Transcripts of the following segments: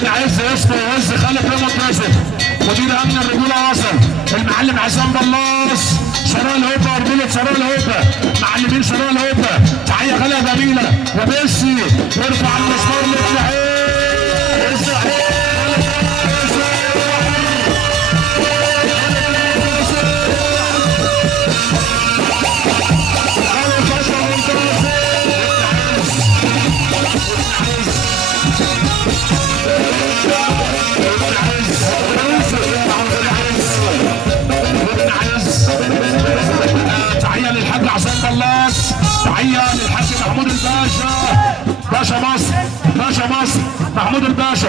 ابن عز اسمه عز خالد ريموند يوسف. مدير امن الرجوله وصل. المعلم عصام بلاص شراء الهوبه ورجوله شراء الهوبه. معلمين شراء الهوبه. تحيه غاليه جميله وميسي يرفع المسمار لابن عز. تحية للحاج عصام بلاص. تحية للحاج محمود الباشا باشا مصر. باشا مصر محمود الباشا.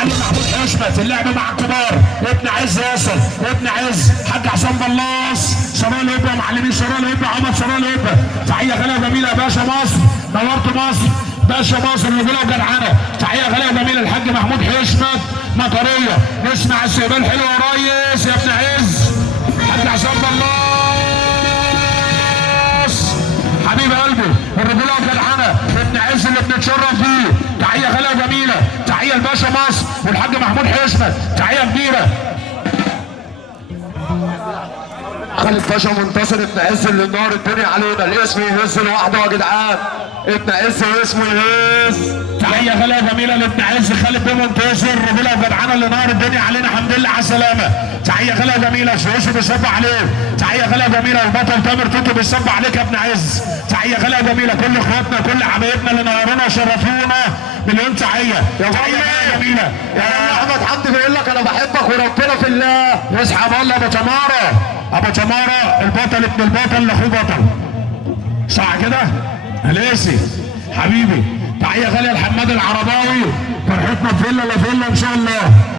علي محمود حشمت اللعب مع الكبار. ابن عز ياسر ابن عز حاج عصام بلاص. شراء الهبه معلمين شراء الهبه عمر شراء الهبه. تحية غالية جميلة يا باشا مصر. نورت مصر باشا مصر رجوله وجدعنه. تحية غالية جميلة الحاج محمود حشمت مطريه. نسمع استقبال حلو يا ريس يا ابن عز. حاج عصام بلاص حبيب قلبي الرجوله وجدعنه ابن عز اللي بنتشرف بيه. تحيه غاليه جميله. تحيه لباشا مصر والحاج محمود حشمت. تحيه كبيره. خالد باشا منتصر ابن عز اللي نار الدنيا علينا. الاسم يهز لوحده يا جدعان. ابن عز اسمه يهز. تحيه غاليه جميله لابن عز خالد منتصر الرجوله وجدعنه اللي نار الدنيا علينا. الحمد لله على السلامه. تحيه غاليه جميله شوشو بيصب عليه. تحيه غاليه جميله البطل تامر توتو بيصب عليك يا ابن عز. تحيه غاليه جميله كل اخواتنا كل حبايبنا اللي نورونا وشرفونا مليون تحيه. تحيه غاليه جميله. يا احمد حد بيقول لك انا بحبك وربنا في الله. يصحى الله ابو تماره. ابو تماره البطل ابن البطل اللي اخوه بطل. صح كده؟ الاسي حبيبي. تحيه غاليه لحماد العرباوي. فرحتنا في فيلا لا فيلا ان شاء الله.